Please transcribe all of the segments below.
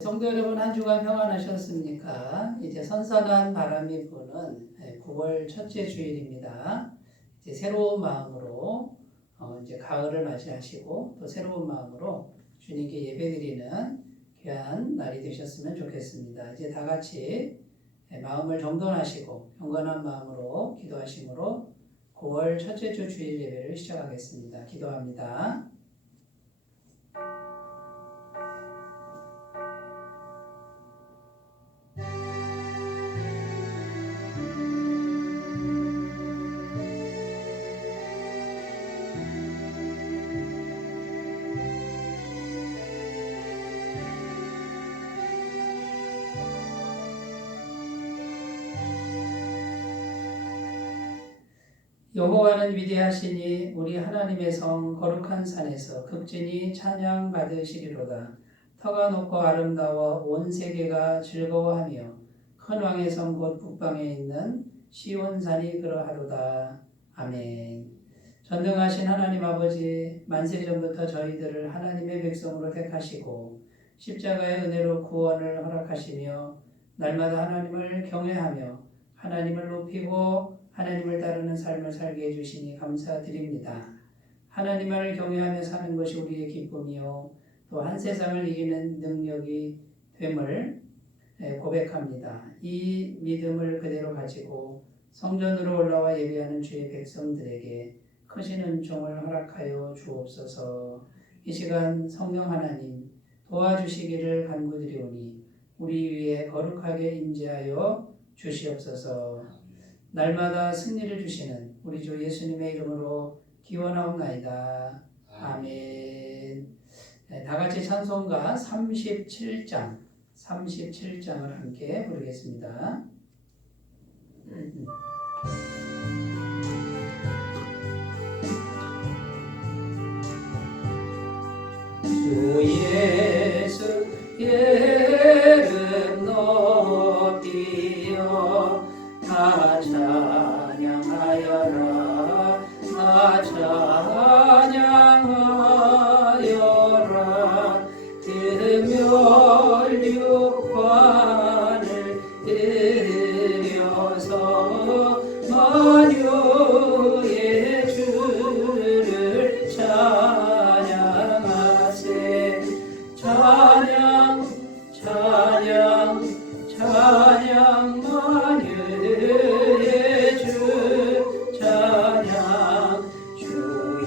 성도 여러분, 한 주간 평안하셨습니까? 이제 선선한 바람이 부는 9월 첫째 주일입니다. 이제 새로운 마음으로 이제 가을을 맞이하시고 또 새로운 마음으로 주님께 예배드리는 귀한 날이 되셨으면 좋겠습니다. 이제 다 같이 마음을 정돈하시고 경건한 마음으로 기도하심으로 9월 첫째 주 주일 예배를 시작하겠습니다. 기도합니다. 여호와는 위대하시니 우리 하나님의 성 거룩한 산에서 극진히 찬양 받으시리로다. 터가 높고 아름다워 온 세계가 즐거워하며 큰 왕의 성 곧 북방에 있는 시온산이 그러하도다. 아멘. 전능하신 하나님 아버지, 만세전부터 저희들을 하나님의 백성으로 택하시고 십자가의 은혜로 구원을 허락하시며 날마다 하나님을 경외하며 하나님을 높이고 하나님을 따르는 삶을 살게 해주시니 감사드립니다. 하나님을 경외하며 사는 것이 우리의 기쁨이요 또한 세상을 이기는 능력이 됨을 고백합니다. 이 믿음을 그대로 가지고 성전으로 올라와 예배하는 주의 백성들에게 크신 은총을 허락하여 주옵소서. 이 시간 성령 하나님 도와주시기를 간구드리오니 우리 위에 거룩하게 임재하여 주시옵소서. 날마다 승리를 주시는 우리 주 예수님의 이름으로 기원하옵나이다. 아멘. 다 같이 찬송가 37장을 함께 부르겠습니다. 주 예수 이름 높이어 다 찬양하여라. 다 찬양하여라. 금멸육관을 들여서 만유의 주를 찬양하세. 찬양 찬양 찬양 만유의 주 찬양. 주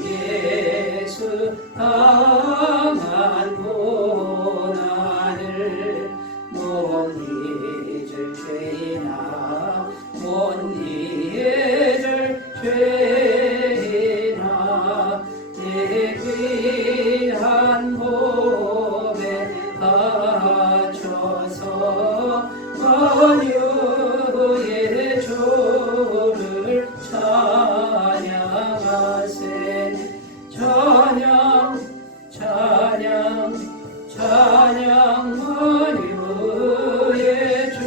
예수 당한 고난을 못 잊을 죄이나 못 잊을 죄이나 내 귀한 몸에 바쳐서 만유의 주를 찬양하세. 찬양 찬양 찬양 만유의 주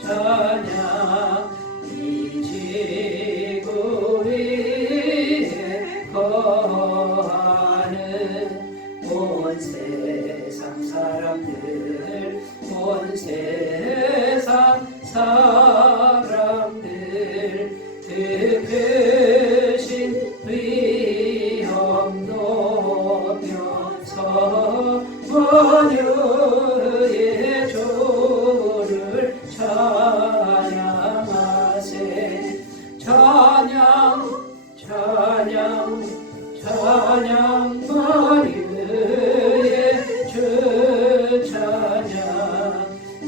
찬양. 이 지구 위에 거하는 온 세상 사람들 온 세상 사람들 그 크신 위엄 높여서 만유의 주를 찬양하세. 찬양 찬양 찬양 만유의 주 찬양. 주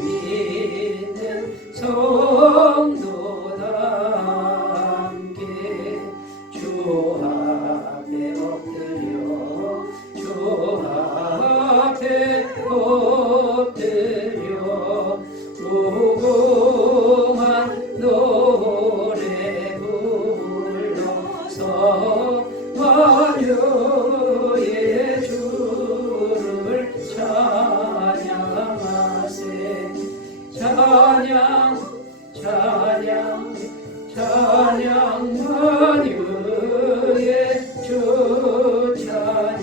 믿는 성도다 함께 주 앞에 엎드려 주 앞에 엎드려 무궁한 노래 불러서 만유의 주를 찬양하세. 찬양 찬양 찬양 만유의 주 찬양.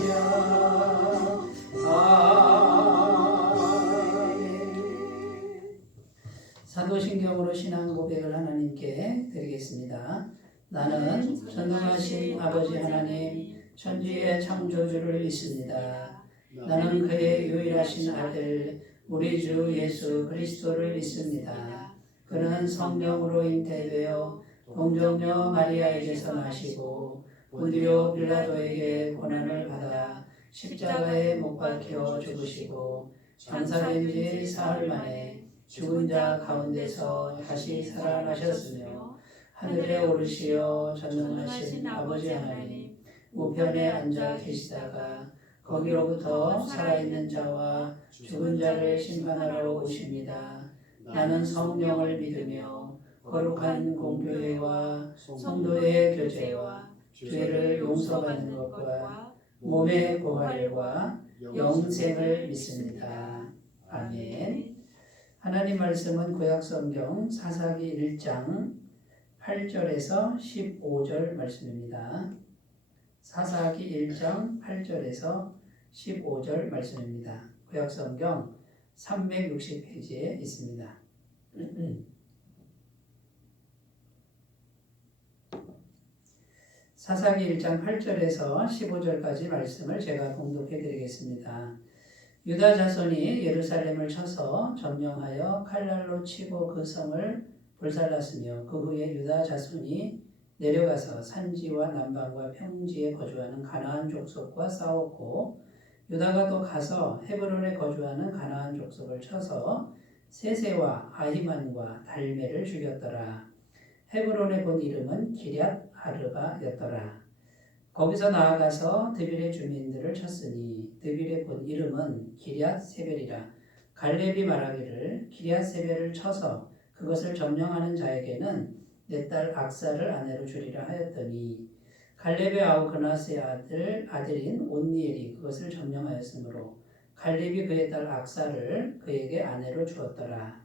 사도신경으로 신앙 고백을 하나님께 드리겠습니다. 나는 전능하신 아버지 하나님, 천지의 창조주를 믿습니다. 나는 그의 유일하신 아들, 우리 주 예수 그리스도를 믿습니다. 그는 성령으로 잉태되어 동정녀 마리아에게서 나시고 본디오 빌라도에게 고난을 받아 십자가에 못 박혀 죽으시고 장사된 지 사흘 만에 죽은 자 가운데서 다시 살아나셨으며 하늘에 오르시어 전능하신 아버지 하나님 우편에 앉아 계시다가 거기로부터 살아있는 자와 죽은 자를 심판하러 오십니다. 나는 성령을 믿으며 거룩한 공교회와 성도의 교제와 죄를 용서받는 것과 몸의 부활과 영생을 믿습니다. 아멘. 하나님 말씀은 구약성경 사사기 1장 8절에서 15절 말씀입니다. 사사기 1장 8절에서 15절 말씀입니다. 구약성경 360페이지에 있습니다. 사사기 1장 8절에서 15절까지 말씀을 제가 봉독해 드리겠습니다. 유다 자손이 예루살렘을 쳐서 점령하여 칼날로 치고 그 성을 불살랐으며 그 후에 유다 자손이 내려가서 산지와 남방과 평지에 거주하는 가나안 족속과 싸웠고 유다가 또 가서 헤브론에 거주하는 가나안 족속을 쳐서 세세와 아히만과 달메를 죽였더라. 헤브론의 본 이름은 기럇 아르바였더라. 거기서 나아가서 드빌의 주민들을 쳤으니 드빌의 본 이름은 기럇 세벨이라. 갈렙이 말하기를 기럇 세벨을 쳐서 그것을 점령하는 자에게는 내 딸 악사를 아내로 주리라 하였더니 갈렙의 아우 그나스의 아들인 온니엘이 그것을 점령하였으므로 갈렙이 그의 딸 악사를 그에게 아내로 주었더라.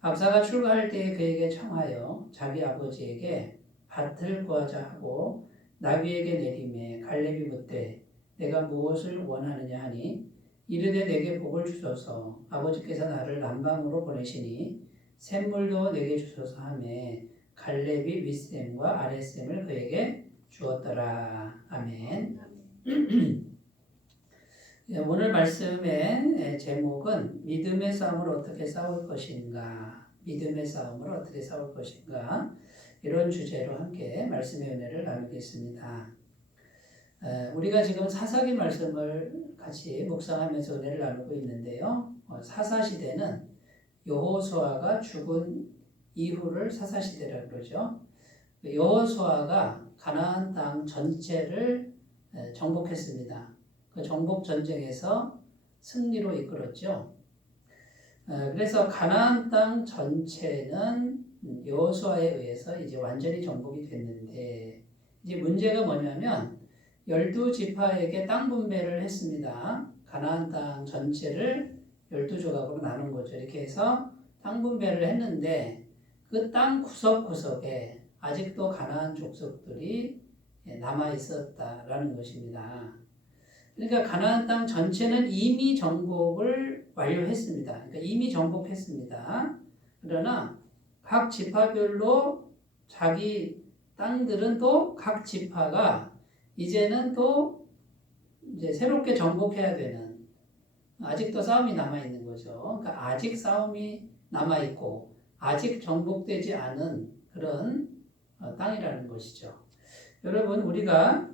악사가 출가할 때에 그에게 청하여 자기 아버지에게 밭을 구하자 하고 나귀에게 내리매 갈렙이 묻되 내가 무엇을 원하느냐 하니 이르되 내게 복을 주소서 아버지께서 나를 남방으로 보내시니 샘물도 내게 주소서 하매 갈렙이 윗샘과 아랫샘을 그에게 주었더라. 아멘. 오늘 말씀의 제목은 믿음의 싸움을 어떻게 싸울 것인가, 믿음의 싸움을 어떻게 싸울 것인가, 이런 주제로 함께 말씀의 은혜를 나누겠습니다. 우리가 지금 사사기 말씀을 같이 묵상하면서 은혜를 나누고 있는데요. 사사시대는 여호수아가 죽은 이후를 사사시대라고 그러죠. 여호수아가 가나안 땅 전체를 정복했습니다. 그 정복 전쟁에서 승리로 이끌었죠. 그래서 가나안 땅 전체는 여호수아에 의해서 이제 완전히 정복이 됐는데 이제 문제가 뭐냐면 12지파에게 땅 분배를 했습니다. 가나안 땅 전체를 12조각으로 나눈 거죠. 이렇게 해서 땅 분배를 했는데 그 땅 구석구석에 아직도 가나안 족속들이 남아 있었다라는 것입니다. 그러니까 가나안 땅 전체는 이미 정복을 완료했습니다. 그러니까 이미 정복했습니다. 그러나 각 지파별로 자기 땅들은 또 각 지파가 이제는 또 이제 새롭게 정복해야 되는 아직도 싸움이 남아 있는 거죠. 그러니까 아직 싸움이 남아 있고 아직 정복되지 않은 그런 땅이라는 것이죠. 여러분 우리가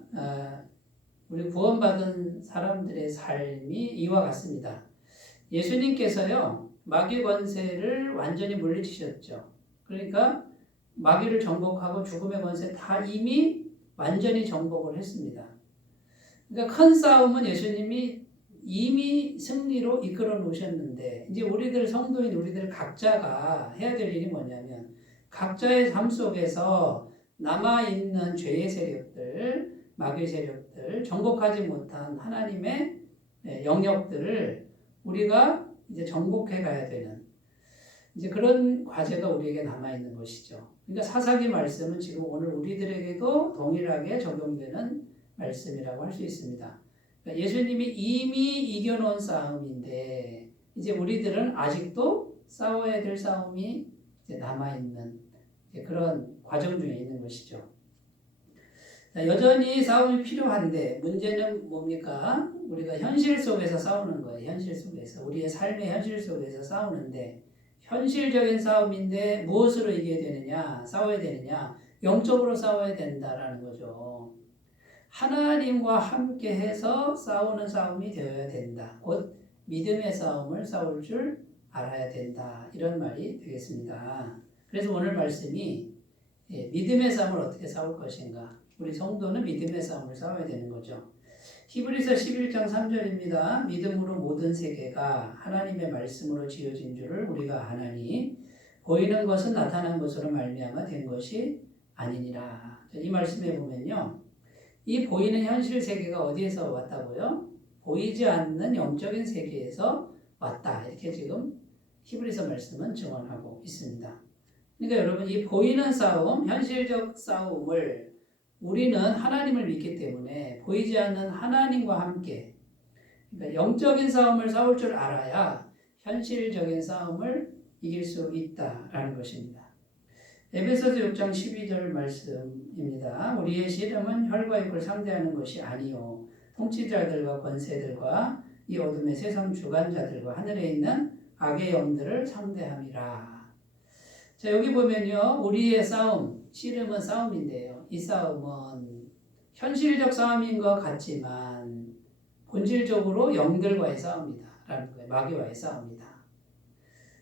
우리 구원받은 사람들의 삶이 이와 같습니다. 예수님께서요 마귀 권세를 완전히 물리치셨죠. 그러니까 마귀를 정복하고 죽음의 권세 다 이미 완전히 정복을 했습니다. 그러니까 큰 싸움은 예수님이 이미 승리로 이끌어 놓으셨는데 이제 우리들 성도인 우리들 각자가 해야 될 일이 뭐냐면 각자의 삶 속에서 남아있는 죄의 세력들, 마귀의 세력들, 정복하지 못한 하나님의 영역들을 우리가 이제 정복해 가야 되는 이제 그런 과제가 우리에게 남아있는 것이죠. 그러니까 사사기 말씀은 지금 오늘 우리들에게도 동일하게 적용되는 말씀이라고 할 수 있습니다. 그러니까 예수님이 이미 이겨놓은 싸움인데 이제 우리들은 아직도 싸워야 될 싸움이 이제 남아있는 그런 과정 중에 있는 것이죠. 자, 여전히 싸움이 필요한데 문제는 뭡니까? 우리가 현실 속에서 싸우는 거예요. 현실 속에서. 우리의 삶의 현실 속에서 싸우는데 현실적인 싸움인데 무엇으로 이겨야 되느냐? 싸워야 되느냐? 영적으로 싸워야 된다라는 거죠. 하나님과 함께 해서 싸우는 싸움이 되어야 된다. 곧 믿음의 싸움을 싸울 줄 알아야 된다. 이런 말이 되겠습니다. 그래서 오늘 말씀이 믿음의 싸움을 어떻게 싸울 것인가. 우리 성도는 믿음의 싸움을 싸워야 되는 거죠. 히브리서 11장 3절입니다. 믿음으로 모든 세계가 하나님의 말씀으로 지어진 줄을 우리가 아나니 보이는 것은 나타난 것으로 말미암아 된 것이 아니니라. 이 말씀에 보면요. 이 보이는 현실 세계가 어디에서 왔다고요? 보이지 않는 영적인 세계에서 왔다. 이렇게 지금 히브리서 말씀은 증언하고 있습니다. 그러니까 여러분 이 보이는 싸움, 현실적 싸움을 우리는 하나님을 믿기 때문에 보이지 않는 하나님과 함께 그러니까 영적인 싸움을 싸울 줄 알아야 현실적인 싸움을 이길 수 있다라는 것입니다. 에베소서 6장 12절 말씀입니다. 우리의 씨름은 혈과 육을 상대하는 것이 아니요 통치자들과 권세들과 이 어둠의 세상 주관자들과 하늘에 있는 악의 영들을 상대함이라. 자, 여기 보면요. 우리의 싸움, 씨름은 싸움인데요. 이 싸움은 현실적 싸움인 것 같지만 본질적으로 영들과의 싸움이다. 라는 거예요. 마귀와의 싸움이다.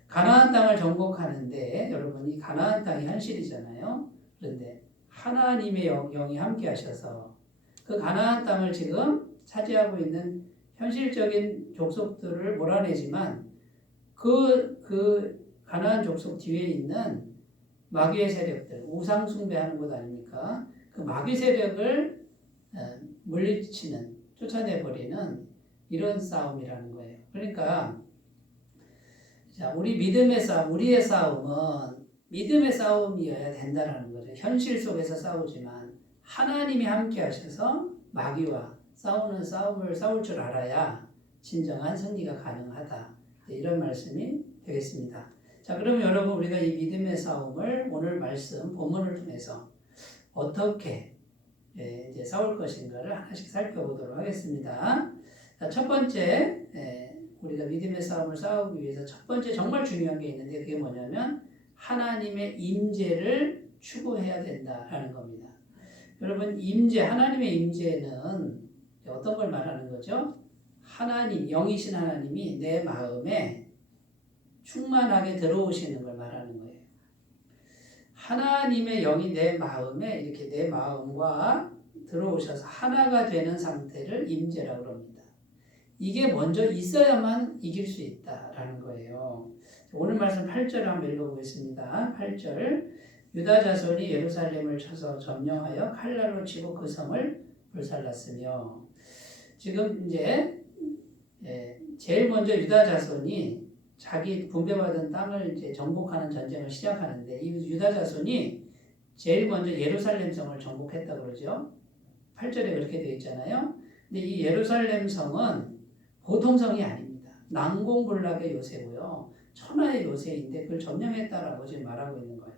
가나안 땅을 정복하는데 여러분 이 가나안 땅이 현실이잖아요. 그런데 하나님의 영이 함께 하셔서 그 가나안 땅을 지금 차지하고 있는 현실적인 족속들을 몰아내지만 그 가나안 족속 뒤에 있는 마귀의 세력들, 우상 숭배하는 곳 아닙니까? 그 마귀 세력을 물리치는, 쫓아내버리는 이런 싸움이라는 거예요. 그러니까 자, 우리 믿음의 싸움, 우리의 싸움은 믿음의 싸움이어야 된다는 거죠. 현실 속에서 싸우지만 하나님이 함께 하셔서 마귀와 싸우는 싸움을 싸울 줄 알아야 진정한 승리가 가능하다. 이런 말씀이 되겠습니다. 자, 그럼 여러분 우리가 이 믿음의 싸움을 오늘 말씀 본문을 통해서 어떻게 이제 싸울 것인가를 하나씩 살펴보도록 하겠습니다. 자, 첫 번째 우리가 믿음의 싸움을 싸우기 위해서 첫 번째 정말 중요한 게 있는데 그게 뭐냐면 하나님의 임재를 추구해야 된다라는 겁니다. 여러분 임재, 하나님의 임재는 어떤 걸 말하는 거죠? 하나님, 영이신 하나님이 내 마음에 충만하게 들어오시는 걸 말하는 거예요. 하나님의 영이 내 마음에 이렇게 내 마음과 들어오셔서 하나가 되는 상태를 임재라고 합니다. 이게 먼저 있어야만 이길 수 있다라는 거예요. 오늘 말씀 8절 한번 읽어보겠습니다. 8절 유다 자손이 예루살렘을 쳐서 점령하여 칼날로 치고 그 성을 불살랐으며 지금 이제 제일 먼저 유다 자손이 자기 분배받은 땅을 이제 정복하는 전쟁을 시작하는데 이 유다 자손이 제일 먼저 예루살렘 성을 정복했다 그러죠. 8절에 그렇게 되어 있잖아요. 근데 이 예루살렘 성은 보통 성이 아닙니다. 난공불락의 요새고요. 천하의 요새인데 그걸 점령했다라고 지금 말하고 있는 거예요.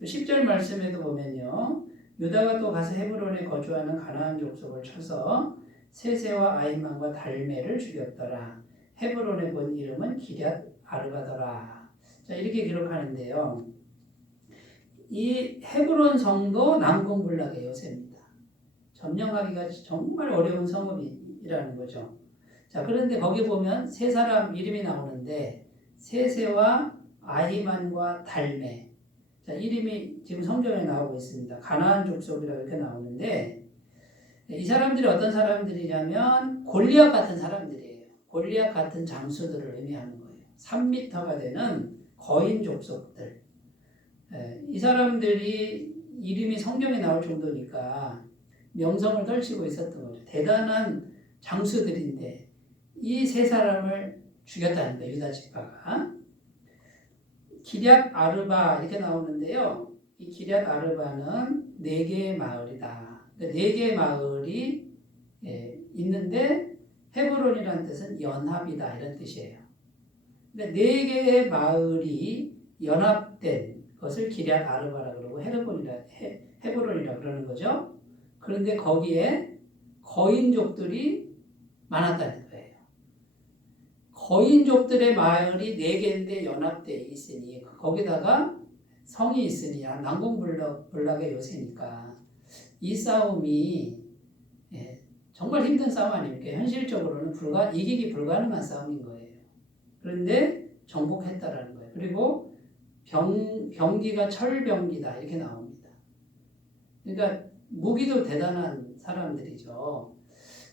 10절 말씀에도 보면요. 유다가 또 가서 헤브론에 거주하는 가나안 족속을 쳐서 세세와 아히만과 달메를 죽였더라. 헤브론의 본 이름은 기럇 아르바더라. 자, 이렇게 기록하는데요. 이 헤브론 성도 난공불락의 요새입니다. 점령하기가 정말 어려운 성읍이라는 거죠. 자, 그런데 거기 보면 세 사람 이름이 나오는데 세세와 아히만과 달메. 자, 이름이 지금 성경에 나오고 있습니다. 가나안 족속이라고 이렇게 나오는데 이 사람들이 어떤 사람들이냐면 골리앗 같은 사람들이에요. 골리앗 같은 장수들을 의미하는 거예요. 3m가 되는 거인 족속들. 이 사람들이 이름이 성경에 나올 정도니까 명성을 떨치고 있었던 거죠. 대단한 장수들인데 이 세 사람을 죽였다는 거예요. 유다 지파가. 기럇 아르바 이렇게 나오는데요. 이 기럇 아르바는 4개의 마을이다. 그러니까 4개의 마을이 있는데 헤브론이라는 뜻은 연합이다 이런 뜻이에요. 근데 4개의 마을이 연합된 것을 기럇 아르바라 그러고 헤브론이라 그러는 거죠. 그런데 거기에 거인족들이 많았다는 거예요. 거인족들의 마을이 4개인데 연합되어 있으니 거기다가 성이 있으니 난공불락의 요새니까 이 싸움이 정말 힘든 싸움 아닙니까? 현실적으로는 이기기 불가능한 싸움인 거예요. 그런데 정복했다라는 거예요. 그리고 병기가 철병기다 이렇게 나옵니다. 그러니까 무기도 대단한 사람들이죠.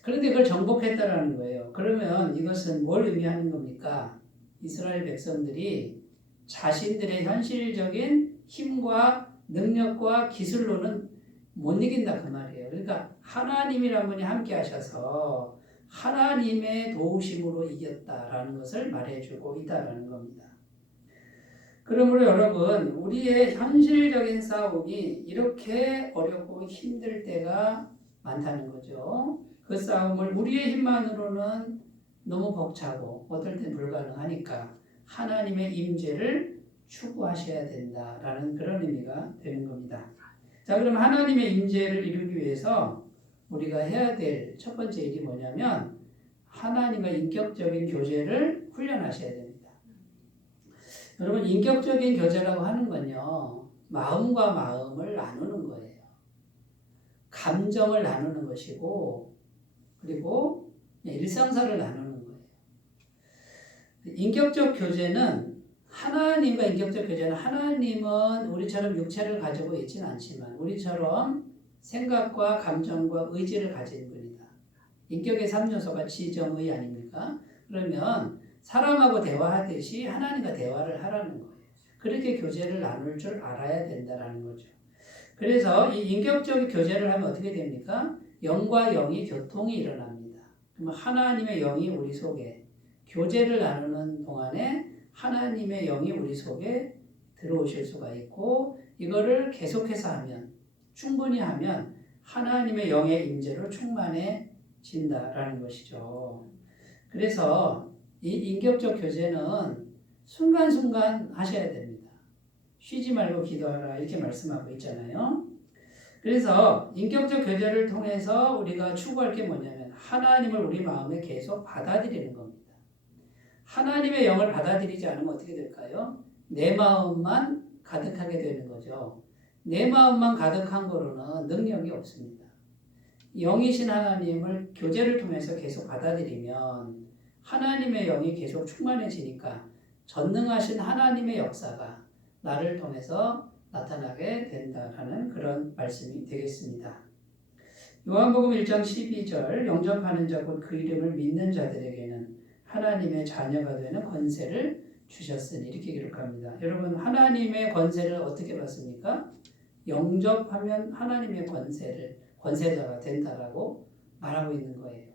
그런데 그걸 정복했다라는 거예요. 그러면 이것은 뭘 의미하는 겁니까? 이스라엘 백성들이 자신들의 현실적인 힘과 능력과 기술로는 못 이긴다 그 말이에요. 그러니까 하나님이란 분이 함께 하셔서 하나님의 도우심으로 이겼다라는 것을 말해주고 있다라는 겁니다. 그러므로 여러분, 우리의 현실적인 싸움이 이렇게 어렵고 힘들 때가 많다는 거죠. 그 싸움을 우리의 힘만으로는 너무 벅차고 어떨 땐 불가능하니까 하나님의 임재를 추구하셔야 된다라는 그런 의미가 되는 겁니다. 자, 그럼 하나님의 임재를 이루기 위해서 우리가 해야 될 첫 번째 일이 뭐냐면 하나님과 인격적인 교제를 훈련하셔야 됩니다. 여러분, 인격적인 교제라고 하는 건요, 마음과 마음을 나누는 거예요. 감정을 나누는 것이고, 그리고 일상사를 나누는 거예요. 인격적 교제는 하나님과 인격적 교제는 하나님은 우리처럼 육체를 가지고 있지는 않지만 우리처럼 생각과 감정과 의지를 가진 분이다. 인격의 3요소가 지정의 아닙니까? 그러면 사람하고 대화하듯이 하나님과 대화를 하라는 거예요. 그렇게 교제를 나눌 줄 알아야 된다는 거죠. 그래서 이 인격적 교제를 하면 어떻게 됩니까? 영과 영이 교통이 일어납니다. 그러면 하나님의 영이 우리 속에 교제를 나누는 동안에 하나님의 영이 우리 속에 들어오실 수가 있고 이거를 계속해서 하면 충분히 하면 하나님의 영의 임재로 충만해진다라는 것이죠. 그래서 이 인격적 교제는 순간순간 하셔야 됩니다. 쉬지 말고 기도하라 이렇게 말씀하고 있잖아요. 그래서 인격적 교제를 통해서 우리가 추구할 게 뭐냐면 하나님을 우리 마음에 계속 받아들이는 겁니다. 하나님의 영을 받아들이지 않으면 어떻게 될까요? 내 마음만 가득하게 되는 거죠. 내 마음만 가득한 거로는 능력이 없습니다. 영이신 하나님을 교제를 통해서 계속 받아들이면 하나님의 영이 계속 충만해지니까 전능하신 하나님의 역사가 나를 통해서 나타나게 된다라는 그런 말씀이 되겠습니다. 요한복음 1장 12절 영접하는 자 곧 그 이름을 믿는 자들에게는 하나님의 자녀가 되는 권세를 주셨으니 이렇게 기록합니다. 여러분 하나님의 권세를 어떻게 받습니까? 영접하면 하나님의 권세자가 된다라고 말하고 있는 거예요.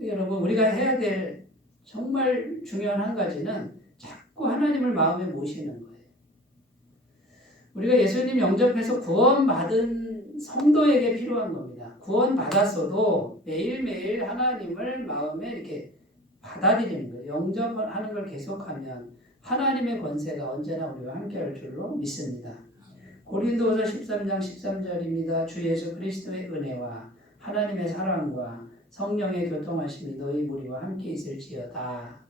여러분 우리가 해야 될 정말 중요한 한 가지는 자꾸 하나님을 마음에 모시는 거예요. 우리가 예수님 영접해서 구원받은 성도에게 필요한 겁니다. 구원받았어도 매일매일 하나님을 마음에 이렇게 받아들이는 거예요. 영접하는 걸 계속하면 하나님의 권세가 언제나 우리와 함께할 줄로 믿습니다. 고린도후서 13장 13절입니다. 주 예수 그리스도의 은혜와 하나님의 사랑과 성령의 교통하심이 너희 무리와 함께 있을지어다.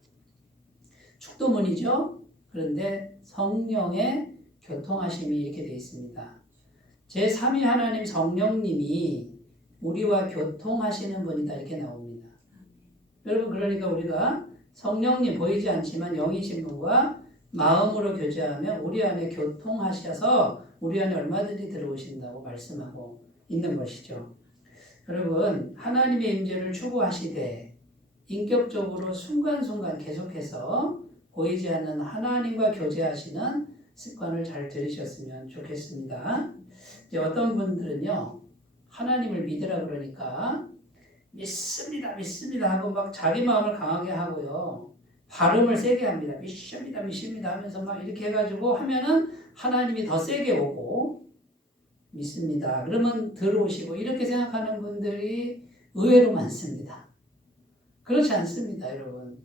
축도문이죠. 그런데 성령의 교통하심이 이렇게 되어 있습니다. 제3위 하나님 성령님이 우리와 교통하시는 분이다 이렇게 나옵니다. 여러분 그러니까 우리가 성령님 보이지 않지만 영이신 분과 마음으로 교제하면 우리 안에 교통하셔서 우리 안에 얼마든지 들어오신다고 말씀하고 있는 것이죠. 여러분 하나님의 임재를 추구하시되 인격적으로 순간순간 계속해서 보이지 않는 하나님과 교제하시는 습관을 잘 들으셨으면 좋겠습니다. 이제 어떤 분들은요 하나님을 믿으라 그러니까 믿습니다 하고 막 자기 마음을 강하게 하고요 발음을 세게 합니다. 믿습니다 하면서 막 이렇게 해가지고 하면은 하나님이 더 세게 오고 믿습니다 그러면 들어오시고 이렇게 생각하는 분들이 의외로 많습니다. 그렇지 않습니다. 여러분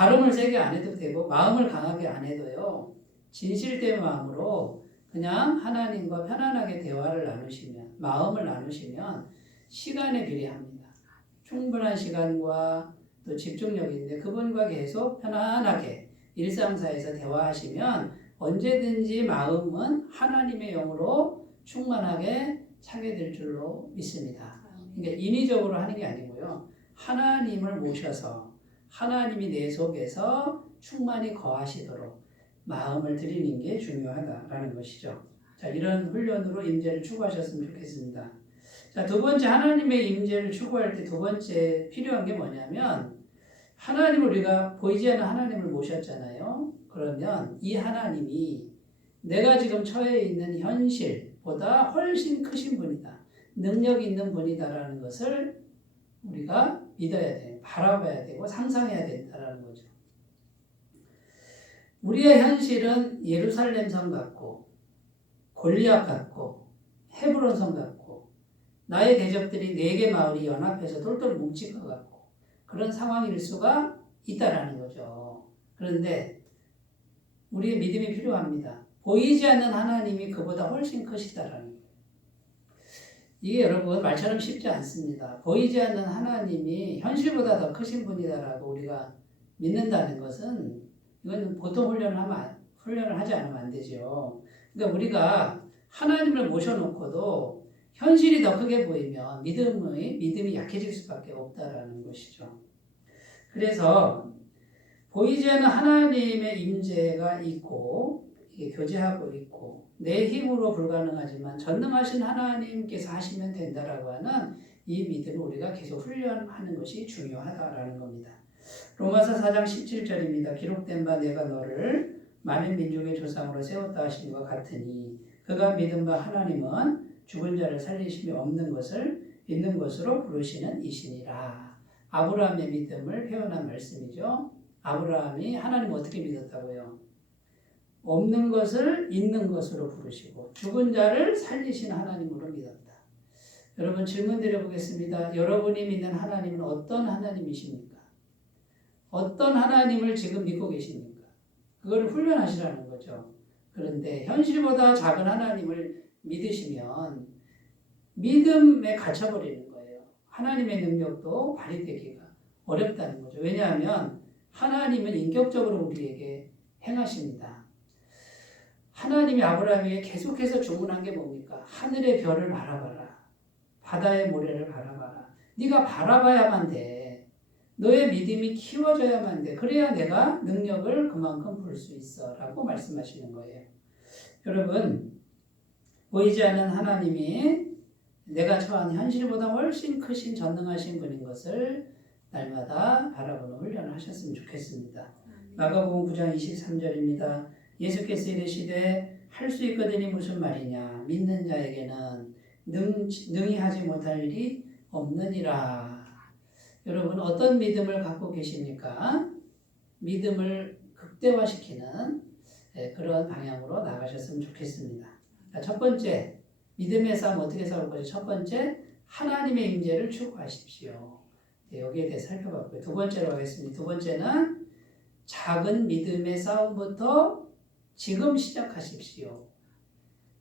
발음을 세게 안 해도 되고 마음을 강하게 안 해도요. 진실된 마음으로 그냥 하나님과 편안하게 대화를 나누시면 마음을 나누시면 시간에 비례합니다. 충분한 시간과 또 집중력이 있는데 그분과 계속 편안하게 일상사에서 대화하시면 언제든지 마음은 하나님의 영으로 충만하게 차게 될 줄로 믿습니다. 그러니까 인위적으로 하는 게 아니고요. 하나님을 모셔서 하나님이 내 속에서 충만히 거하시도록 마음을 드리는 게 중요하다라는 것이죠. 자, 이런 훈련으로 임재를 추구하셨으면 좋겠습니다. 자, 두 번째 하나님의 임재를 추구할 때 두 번째 필요한 게 뭐냐면 하나님을 우리가 보이지 않는 하나님을 모셨잖아요. 그러면 이 하나님이 내가 지금 처해 있는 현실보다 훨씬 크신 분이다. 능력 있는 분이다라는 것을 우리가 믿어야 돼요. 바라봐야 되고 상상해야 된다라는 거죠. 우리의 현실은 예루살렘 성 같고 골리앗 같고 헤브론 성 같고 나의 대적들이 4개 마을이 연합해서 똘똘 뭉칠 것 같고 그런 상황일 수가 있다라는 거죠. 그런데 우리의 믿음이 필요합니다. 보이지 않는 하나님이 그보다 훨씬 크시다라는 거예요. 이게 여러분 말처럼 쉽지 않습니다. 보이지 않는 하나님이 현실보다 더 크신 분이다라고 우리가 믿는다는 것은 이건 보통 훈련을 하지 않으면 안 되죠. 그러니까 우리가 하나님을 모셔놓고도 현실이 더 크게 보이면 믿음이 약해질 수밖에 없다라는 것이죠. 그래서 보이지 않는 하나님의 임재가 있고 이게 교제하고 있고 내 힘으로 불가능하지만 전능하신 하나님께서 하시면 된다라고 하는 이 믿음을 우리가 계속 훈련하는 것이 중요하다라는 겁니다. 로마서 4장 17절입니다. 기록된 바 내가 너를 많은 민족의 조상으로 세웠다 하신 것 같으니 그가 믿은 바 하나님은 죽은 자를 살리심이 없는 것을 있는 것으로 부르시는 이시니라. 아브라함의 믿음을 표현한 말씀이죠. 아브라함이 하나님 어떻게 믿었다고요? 없는 것을 있는 것으로 부르시고 죽은 자를 살리신 하나님으로 믿었다. 여러분 질문 드려보겠습니다. 여러분이 믿는 하나님은 어떤 하나님이십니까? 어떤 하나님을 지금 믿고 계십니까? 그걸 훈련하시라는 거죠. 그런데 현실보다 작은 하나님을 믿으시면 믿음에 갇혀버리는 거예요. 하나님의 능력도 발휘되기가 어렵다는 거죠. 왜냐하면 하나님은 인격적으로 우리에게 행하십니다. 하나님이 아브라함에게 계속해서 주문한 게 뭡니까? 하늘의 별을 바라봐라. 바다의 모래를 바라봐라. 네가 바라봐야만 돼. 너의 믿음이 키워져야만 돼. 그래야 내가 능력을 그만큼 볼 수 있어. 라고 말씀하시는 거예요. 여러분, 보이지 않는 하나님이 내가 처한 현실보다 훨씬 크신 전능하신 분인 것을 날마다 바라보는 훈련을 하셨으면 좋겠습니다. 마가복음 9장 23절입니다. 예수께서 이르시되 할 수 있거든이 무슨 말이냐. 믿는 자에게는 능히 하지 못할 일이 없느니라. 여러분 어떤 믿음을 갖고 계십니까? 믿음을 극대화시키는 그런 방향으로 나가셨으면 좋겠습니다. 첫 번째, 믿음의 싸움 어떻게 싸울 거죠? 첫 번째, 하나님의 임재를 추구하십시오. 여기에 대해 살펴봤고요. 두 번째로 하겠습니다. 두 번째는 작은 믿음의 싸움부터 지금 시작하십시오.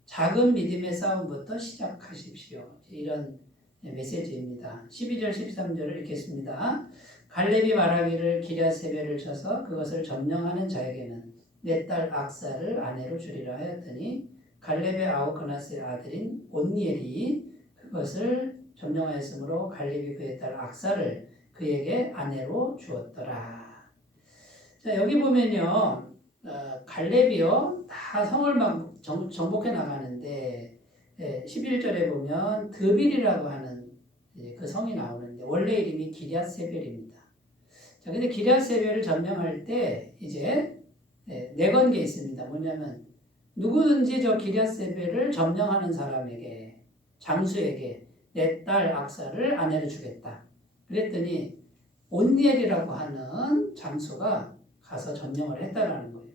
작은 믿음의 싸움부터 시작하십시오. 이런 메시지입니다. 12절 13절을 읽겠습니다. 갈렙이 말하기를 기럇세벨을 쳐서 그것을 점령하는 자에게는 내 딸 악사를 아내로 주리라 하였더니 갈렙의 아우크나스의 아들인 온니엘이 그것을 점령하였으므로 갈렙이 그의 딸 악사를 그에게 아내로 주었더라. 자, 여기 보면요. 갈렙이요. 다 성을 막 정복해 나가는데 11절에 보면 드빌이라고 하는 그 성이 나오는데 원래 이름이 기럇세벨입니다. 자, 근데 기럇세벨을 점령할 때 이제 내건 게 있습니다. 뭐냐면 누구든지 저 기럇세벨을 점령하는 사람에게 장수에게 내 딸 악사를 아내로 주겠다. 그랬더니 온니엘이라고 하는 장수가 가서 점령을 했다라는 거예요.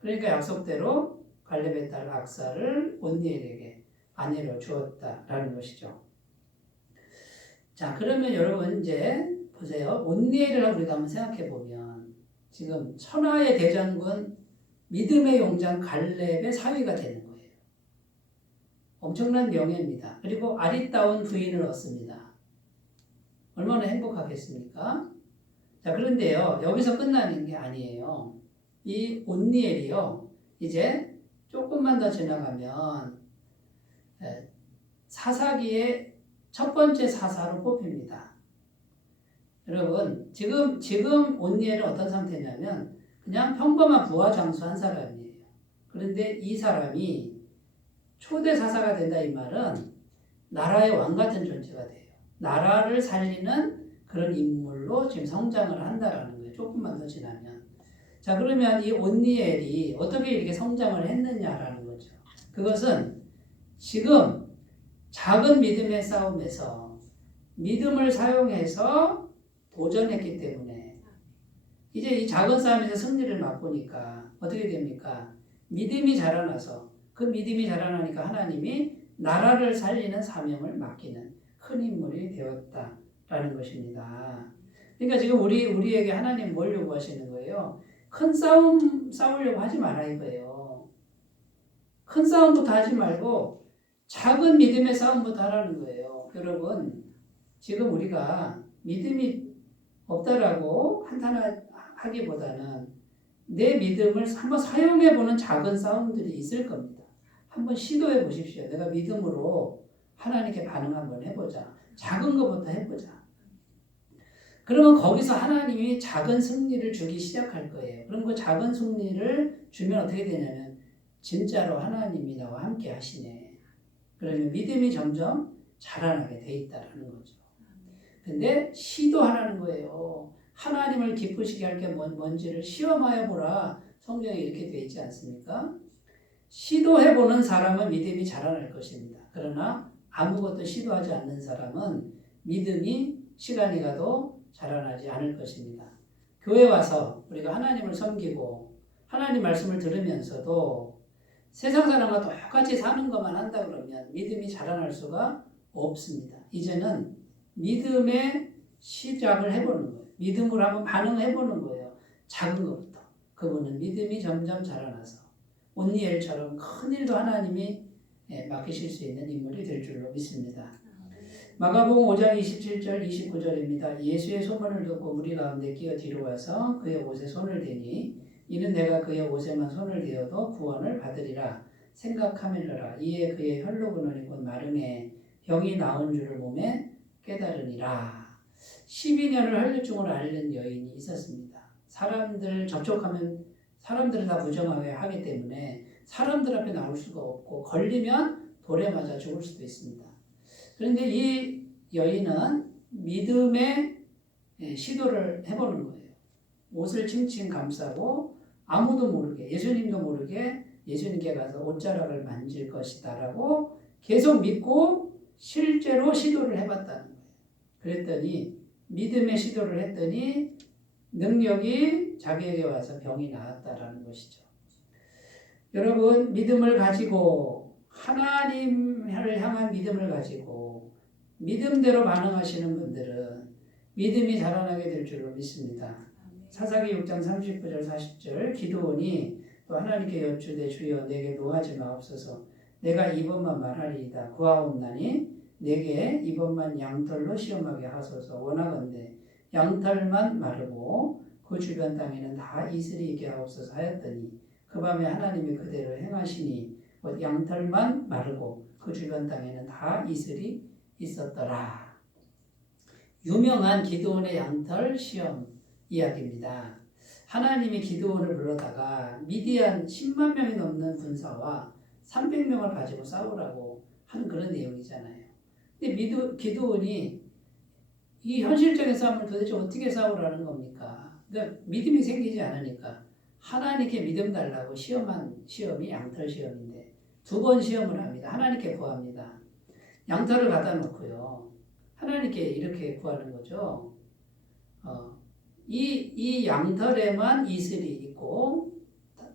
그러니까 약속대로 갈렙의 딸 악사를 온니엘에게 아내로 주었다라는 것이죠. 자, 그러면 여러분 이제 보세요. 온니엘을 우리가 한번 생각해 보면 지금 천하의 대장군 믿음의 용장 갈렙의 사위가 되는 거예요. 엄청난 명예입니다. 그리고 아리따운 부인을 얻습니다. 얼마나 행복하겠습니까? 자, 그런데요, 여기서 끝나는 게 아니에요. 이 온니엘이요, 이제 조금만 더 지나가면 사사기의 첫 번째 사사로 뽑힙니다. 여러분, 지금 온니엘은 어떤 상태냐면 그냥 평범한 부하 장수 한 사람이에요. 그런데 이 사람이 초대 사사가 된다 이 말은 나라의 왕 같은 존재가 돼요. 나라를 살리는 그런 인물로 지금 성장을 한다라는 거예요. 조금만 더 지나면. 자, 그러면 이 온니엘이 어떻게 이렇게 성장을 했느냐라는 거죠. 그것은 지금 작은 믿음의 싸움에서 믿음을 사용해서 도전했기 때문에 이제 이 작은 싸움에서 승리를 맛보니까 어떻게 됩니까? 믿음이 자라나서 그 믿음이 자라나니까 하나님이 나라를 살리는 사명을 맡기는 큰 인물이 되었다라는 것입니다. 그러니까 지금 우리에게 하나님 뭘 요구하시는 거예요? 큰 싸움 싸우려고 하지 마라 이거예요. 큰 싸움부터 하지 말고 작은 믿음의 싸움부터 하라는 거예요. 여러분, 지금 우리가 믿음이 없다라고 한탄하기보다는 내 믿음을 한번 사용해보는 작은 싸움들이 있을 겁니다. 한번 시도해 보십시오. 내가 믿음으로 하나님께 반응 한번 해보자. 작은 것부터 해보자. 그러면 거기서 하나님이 작은 승리를 주기 시작할 거예요. 그럼 그 작은 승리를 주면 어떻게 되냐면 진짜로 하나님이 나와 함께 하시네. 그러면 믿음이 점점 자라나게 돼 있다는 거죠. 근데 시도하라는 거예요. 하나님을 기쁘시게 할 게 뭔지를 시험하여 보라. 성경에 이렇게 되어 있지 않습니까? 시도해보는 사람은 믿음이 자라날 것입니다. 그러나 아무것도 시도하지 않는 사람은 믿음이 시간이 가도 자라나지 않을 것입니다. 교회 와서 우리가 하나님을 섬기고 하나님 말씀을 들으면서도 세상 사람과 똑같이 사는 것만 한다 그러면 믿음이 자라날 수가 없습니다. 이제는 믿음의 시작을 해보는 거예요. 믿음으로 한번 반응해보는 거예요. 작은 것부터. 그분은 믿음이 점점 자라나서 온니엘처럼 큰 일도 하나님이 맡기실 수 있는 인물이 될 줄로 믿습니다. 마가복음 5장 27절 29절입니다. 예수의 소문을 듣고 무리 가운데 끼어 뒤로 와서 그의 옷에 손을 대니 이는 내가 그의 옷에만 손을 대어도 구원을 받으리라 생각하밀러라. 이에 그의 혈로 근원이 곧 마름에 병이 나은 줄을 몸에 깨달으니라. 12년을 혈류증으로 앓는 여인이 있었습니다. 사람들 접촉하면 사람들은 다 부정하게 하기 때문에 사람들 앞에 나올 수가 없고 걸리면 돌에 맞아 죽을 수도 있습니다. 그런데 이 여인은 믿음의 시도를 해보는 거예요. 옷을 칭칭 감싸고 아무도 모르게 예수님도 모르게 예수님께 가서 옷자락을 만질 것이다 라고 계속 믿고 실제로 시도를 해봤다는 거예요. 그랬더니 믿음의 시도를 했더니 능력이 자기에게 와서 병이 나았다라는 것이죠. 여러분, 믿음을 가지고 하나님을 향한 믿음을 가지고 믿음대로 반응하시는 분들은 믿음이 자라나게 될 줄로 믿습니다. 사사기 6장 39절 40절 기드온이 또 하나님께 여쭈되 주여 내게 노하지 마옵소서 내가 이번만 말하리이다 구하옵나니 내게 이번만 양털로 시험하게 하소서 원하건대 양털만 마르고 그 주변 땅에는 다 이슬이 있게 하옵소서 하였더니 그 밤에 하나님이 그대로 행하시니 양털만 마르고 그 주변 땅에는 다 이슬이 있었더라. 유명한 기드온의 양털 시험 이야기입니다. 하나님이 기드온을 불러다가 미디안 10만 명이 넘는 군사와 300명을 가지고 싸우라고 하는 그런 내용이잖아요. 근데 기드온이 이 현실적인 싸움을 도대체 어떻게 싸우라는 겁니까? 그러니까 믿음이 생기지 않으니까 하나님께 믿음 달라고 시험한 시험이 양털 시험인데 2번 시험을 합니다. 하나님께 구합니다. 양털을 갖다 놓고요. 하나님께 이렇게 구하는 거죠. 이 양털에만 이슬이 있고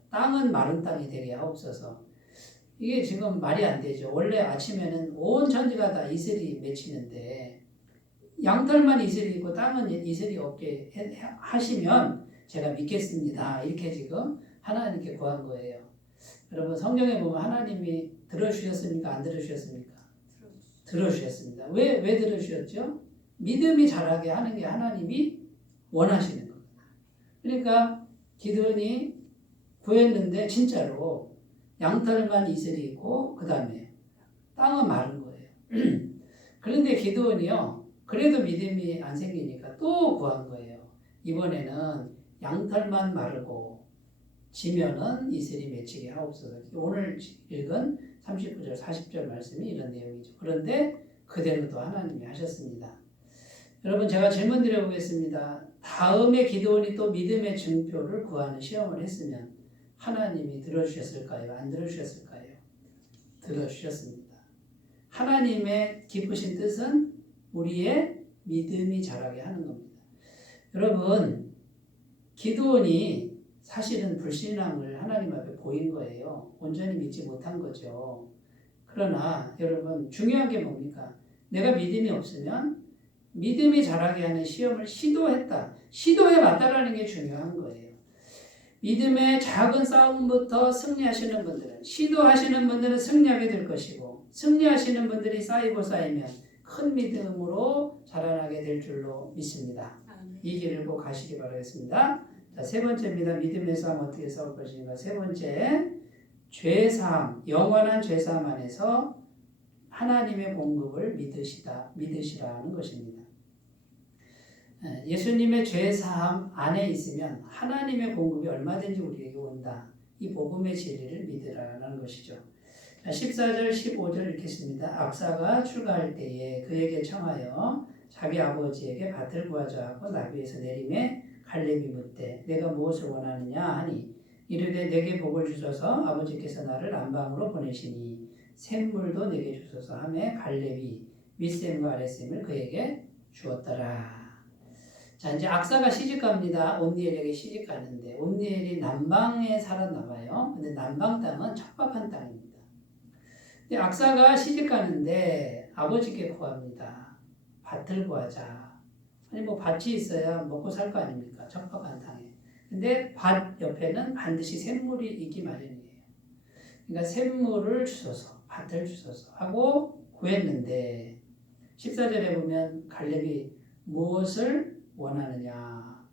땅은 마른 땅이 되게 하옵소서. 이게 지금 말이 안 되죠. 원래 아침에는 온 천지가 다 이슬이 맺히는데 양털만 이슬이 있고 땅은 이슬이 없게 하시면 제가 믿겠습니다. 이렇게 지금 하나님께 구한 거예요. 여러분 성경에 보면 하나님이 들어주셨습니까? 안 들어주셨습니까? 들어주셨습니다. 왜 들어주셨죠? 믿음이 자라게 하는 게 하나님이 원하시는 겁니다. 그러니까 기드온이 구했는데 진짜로 양털만 이슬이 있고 그 다음에 땅은 마른 거예요. 그런데 기드온이요. 그래도 믿음이 안 생기니까 또 구한 거예요. 이번에는 양털만 마르고 지면은 이슬이 맺히게 하옵소서. 오늘 읽은 39절 40절 말씀이 이런 내용이죠. 그런데 그대로 또 하나님이 하셨습니다. 여러분 제가 질문 드려보겠습니다. 다음에 기드온이 또 믿음의 증표를 구하는 시험을 했으면 하나님이 들어주셨을까요? 안 들어주셨을까요? 들어주셨습니다. 하나님의 기쁘신 뜻은 우리의 믿음이 자라게 하는 겁니다. 여러분 기드온이 사실은 불신앙을 하나님 앞에 보인 거예요. 온전히 믿지 못한 거죠. 그러나 여러분 중요한 게 뭡니까? 내가 믿음이 없으면 믿음이 자라게 하는 시험을 시도했다. 시도해봤다라는 게 중요한 거예요. 믿음의 작은 싸움부터 승리하시는 분들은 시도하시는 분들은 승리하게 될 것이고 승리하시는 분들이 쌓이고 쌓이면 큰 믿음으로 자라나게 될 줄로 믿습니다. 이 길을 꼭 가시기 바라겠습니다. 자, 세 번째입니다. 믿음의 싸움 어떻게 싸울 것인가. 세 번째, 죄사함, 영원한 죄사함 안에서 하나님의 공급을 믿으시라는 것입니다. 예수님의 죄사함 안에 있으면 하나님의 공급이 얼마든지 우리에게 온다. 이 복음의 진리를 믿으라는 것이죠. 14절 15절 읽겠습니다. 악사가 출가할 때에 그에게 청하여 자기 아버지에게 밭을 구하자 하고 나귀에서 내림에 갈렙이 묻되 내가 무엇을 원하느냐 하니 이르되 내게 복을 주소서 아버지께서 나를 남방으로 보내시니 샘물도 내게 주소서 하매 갈렙이 윗샘과 아랫샘을 그에게 주었더라. 자 이제 악사가 시집갑니다. 온니엘에게 시집가는데 온니엘이 남방에 살았나 봐요. 근데 남방 땅은 척박한 땅입니다. 근데 악사가 시집가는데 아버지께 구합니다. 밭을 구하자. 아니 뭐 밭이 있어야 먹고 살 거 아닙니까? 척박한 땅에. 근데 밭 옆에는 반드시 샘물이 있기 마련이에요. 그러니까 샘물을 주소서, 밭을 주소서 하고 구했는데 14절에 보면 갈렙이 무엇을 원하느냐.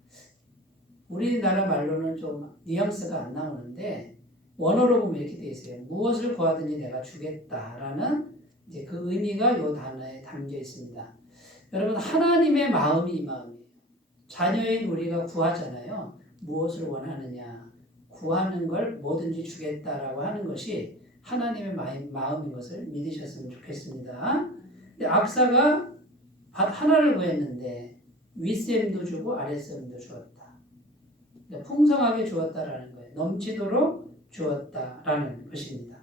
우리나라 말로는 좀 뉘앙스가 안 나오는데 원어로 보면 이렇게 되어 있어요. 무엇을 구하든지 내가 주겠다라는 이제 그 의미가 이 단어에 담겨 있습니다. 여러분 하나님의 마음이 이 마음이에요. 자녀인 우리가 구하잖아요. 무엇을 원하느냐. 구하는 걸 뭐든지 주겠다라고 하는 것이 하나님의 마음인 것을 믿으셨으면 좋겠습니다. 근데 악사가 밭 하나를 구했는데 윗샘도 주고 아랫샘도 주었다. 그러니까 풍성하게 주었다라는 거예요. 넘치도록 주었다라는 것입니다.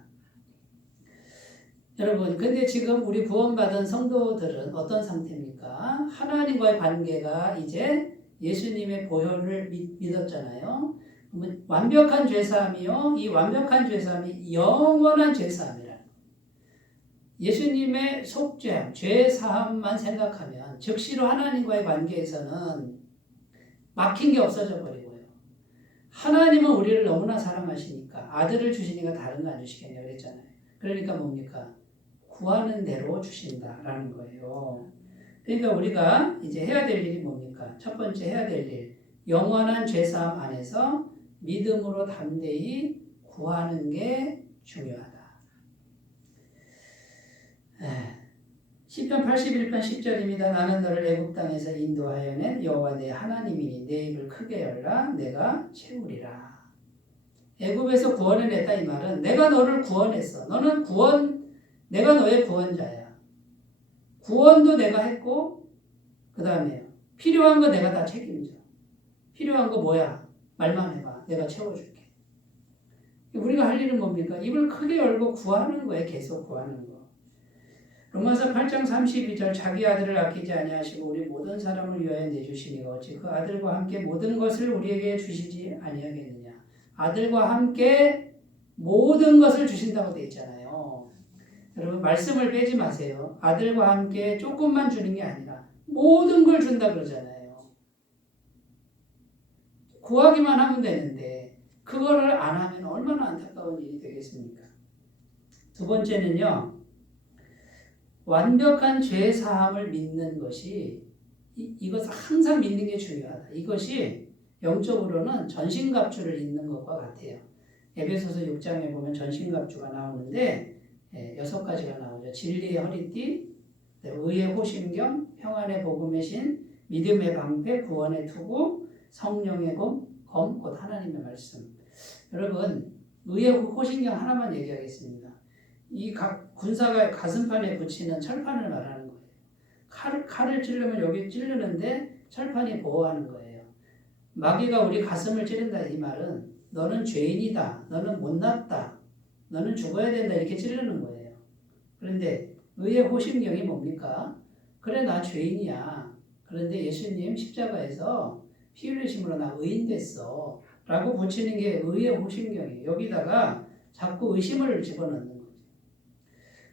여러분, 근데 지금 우리 구원받은 성도들은 어떤 상태입니까? 하나님과의 관계가 이제 예수님의 보혈을 믿었잖아요. 완벽한 죄사함이요. 이 완벽한 죄사함이 영원한 죄사함이라는 거예요. 예수님의 속죄함, 죄사함만 생각하면 즉시로 하나님과의 관계에서는 막힌 게 없어져 버리고요. 하나님은 우리를 너무나 사랑하시니까 아들을 주시니까 다른 거 안 주시겠냐 그랬잖아요. 그러니까 뭡니까? 구하는 대로 주신다라는 거예요. 그러니까 우리가 이제 해야 될 일이 뭡니까? 첫 번째 해야 될 일, 영원한 죄사함 안에서 믿음으로 담대히 구하는 게 중요하다. 시편 81편 10절입니다. 나는 너를 애굽 땅에서 인도하여 낸 여호와 내 하나님이니 내 입을 크게 열라 내가 채우리라. 애굽에서 구원해냈다 이 말은 내가 너를 구원했어. 너는 내가 너의 구원자야. 구원도 내가 했고 그 다음에 필요한 거 내가 다 책임져. 필요한 거 뭐야? 말만 해봐. 내가 채워줄게. 우리가 할 일은 뭡니까? 입을 크게 열고 구하는 거예요. 계속 구하는 거. 로마서 8장 32절 자기 아들을 아끼지 아니하시고 우리 모든 사람을 위하여 내주시니가 어찌 그 아들과 함께 모든 것을 우리에게 주시지 아니하겠느냐. 아들과 함께 모든 것을 주신다고 되어 있잖아요. 여러분 말씀을 빼지 마세요. 아들과 함께 조금만 주는 게 아니라 모든 걸 준다 그러잖아요. 구하기만 하면 되는데 그거를 안 하면 얼마나 안타까운 일이 되겠습니까? 두 번째는요. 완벽한 죄 사함을 믿는 것이 이것을 항상 믿는 게 중요하다. 이것이 영적으로는 전신갑주를 입는 것과 같아요. 에베소서 6장에 보면 전신갑주가 나오는데 6가지가 나오죠. 진리의 허리띠, 의의 호심경, 평안의 복음의 신, 믿음의 방패, 구원의 투구, 성령의 검, 곧 하나님의 말씀. 여러분, 의의 호심경 하나만 얘기하겠습니다. 이 군사가 가슴판에 붙이는 철판을 말하는 거예요. 칼을 찌르면 여기 찌르는데 철판이 보호하는 거예요. 마귀가 우리 가슴을 찌른다 이 말은 너는 죄인이다. 너는 못났다. 너는 죽어야 된다. 이렇게 찌르는 거예요. 그런데 의의 호심경이 뭡니까? 그래 나 죄인이야. 그런데 예수님 십자가에서 피 흘리심으로 나 의인 됐어. 라고 붙이는 게 의의 호심경이에요. 여기다가 자꾸 의심을 집어넣는 거죠.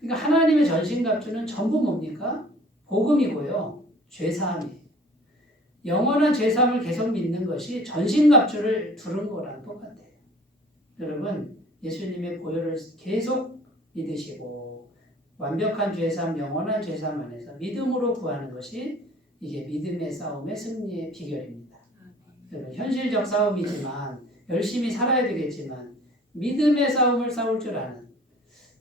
그러니까 하나님의 전신갑주는 전부 뭡니까? 복음이고요. 죄사함이에요. 영원한 죄사함을 계속 믿는 것이 전신갑주를 두른 거랑 똑같아요. 여러분, 예수님의 보혈을 계속 믿으시고 완벽한 죄사함, 영원한 죄사함 안에서 믿음으로 구하는 것이 이게 믿음의 싸움의 승리의 비결입니다. 여러분, 현실적 싸움이지만 열심히 살아야 되겠지만 믿음의 싸움을 싸울 줄 아는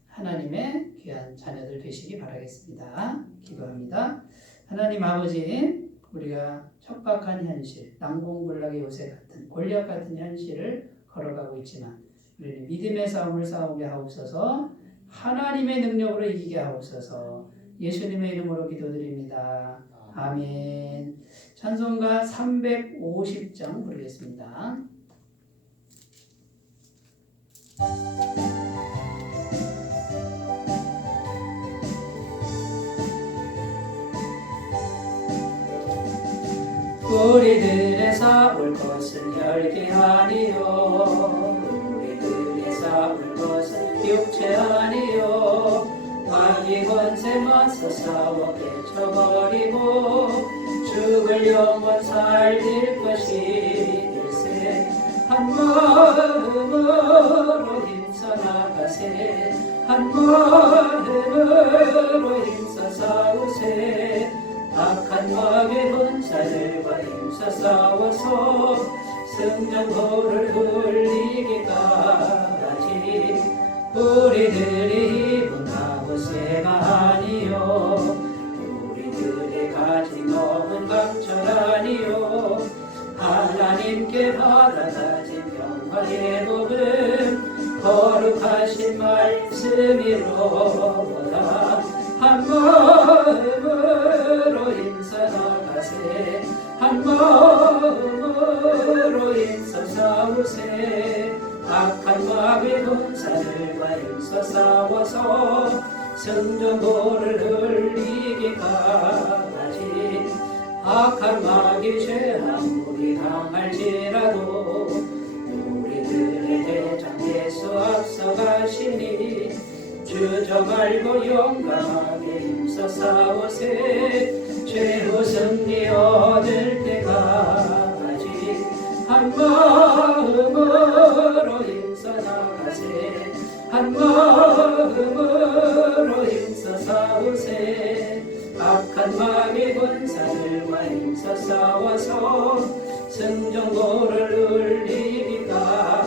하나님의 귀한 자녀들 되시기 바라겠습니다. 기도합니다. 하나님 아버지, 우리가 척박한 현실, 난공불락의 요새 같은 골리앗 같은 현실을 걸어가고 있지만 우리는 믿음의 싸움을 싸우게 하옵소서. 하나님의 능력으로 이기게 하옵소서. 예수님의 이름으로 기도드립니다. 아멘. 찬송가 350장 부르겠습니다. 우리들의 싸울 것은 혈기 아니요 우리들의 싸울 것은 육체 아니요 마귀 권세 맞서 싸워 깨쳐버리고 죽을 영원 살릴 것이일세 한 마음으로 힘써 나가세 한 마음으로 힘써 싸우세 악한 마귀의 군사들과 힘써 싸워서 승전보를 울리기까지 우리들이 힘은 아버새가 아니요 우리들이 가진 검은 강철 아니요 하나님께 받아가진 평화의 복음 거룩하신 말씀이로다 한 마음으로 힘써 나가세 한 마음으로 힘써 싸우세 악한 마귀의 군사들과 힘써 싸워서 승전보를 흘리기까지 악한 마귀 죄악 우리 당할지라도 우리들의 대장 예수 앞서가시니 주저 말고 용감하게 힘써 싸우세 최후 승리 얻을 때까지 한 마음으로 힘써 나가세 한 마음으로 힘써 싸우세 악한 마귀 군사들과 힘써 싸워서 승전보를 울리기까지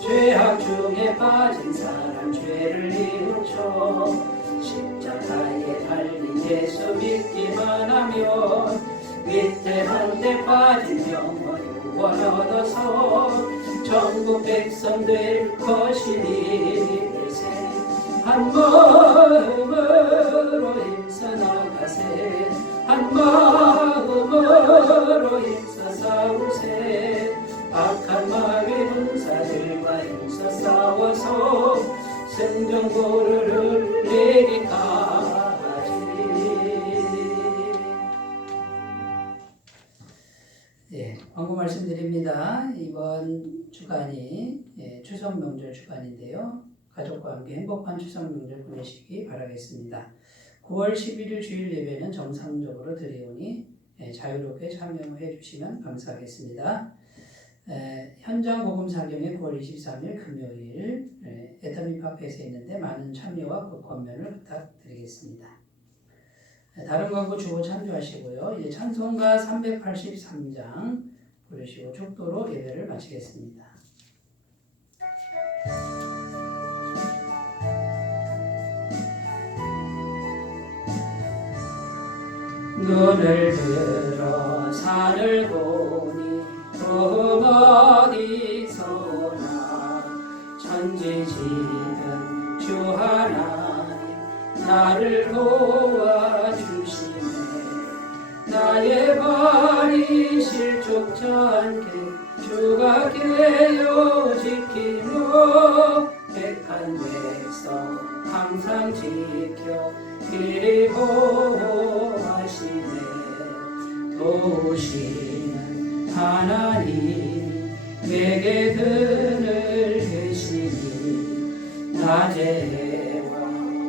죄악 중에 빠진 사람 죄를 뉘우쳐 십자가에 달린 예수 믿기만 하면 위태한데 빠진 영혼 구원 얻어서 전국 백성 될 것이니일세 한 마음으로 힘써 나가세 한 마음으로 힘써 싸우세 악한 마귀 군사들과 힘써 싸워서 승전보를 흘리기까지. 광고 말씀드립니다. 이번 주간이 추석 명절 주간인데요. 가족과 함께 행복한 추석 명절 보내시기 바라겠습니다. 9월 11일 주일 예배는 정상적으로 드리오니 자유롭게 참여해 주시면 감사하겠습니다. 현장 복음 사경의 9월 23일 금요일 애터미 카페에서 있는데 많은 참여와 권면을 부탁드리겠습니다. 다른 광고 주보 참조하시고요. 이제 찬송가 383장 부르시고 축도로 예배를 마치겠습니다. 눈을 들어 산을 보니 또 어디서나 천지지은 주 하나님 나를 도와주시네. 나의 발이 실족치 않게 주가 깨어 지키며 백한 백성 항상 지켜 길이 보호하시네. 도우시는 하나님 내게 그늘 계시니 낮에와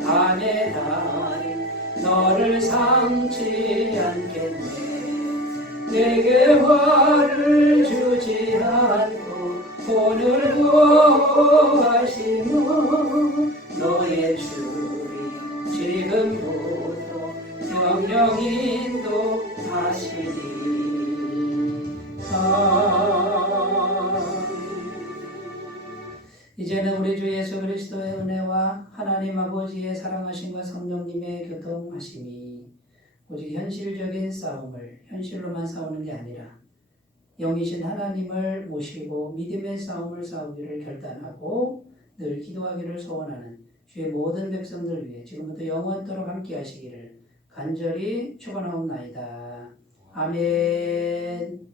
밤에 달이 너를 상치 않겠네. 내게 화를 주지 않고 오늘 구하시며 너의 주리 지금부터 영영 인도하시리. 이제는 우리 주 예수 그리스도의 은혜와 하나님 아버지의 사랑하심과 성령님의 교통하심이 오직 현실적인 싸움을 현실로만 싸우는 게 아니라 영이신 하나님을 모시고 믿음의 싸움을 싸우기를 결단하고 늘 기도하기를 소원하는 주의 모든 백성들 위해 지금부터 영원토록 함께 하시기를 간절히 축원하옵나이다. 아멘.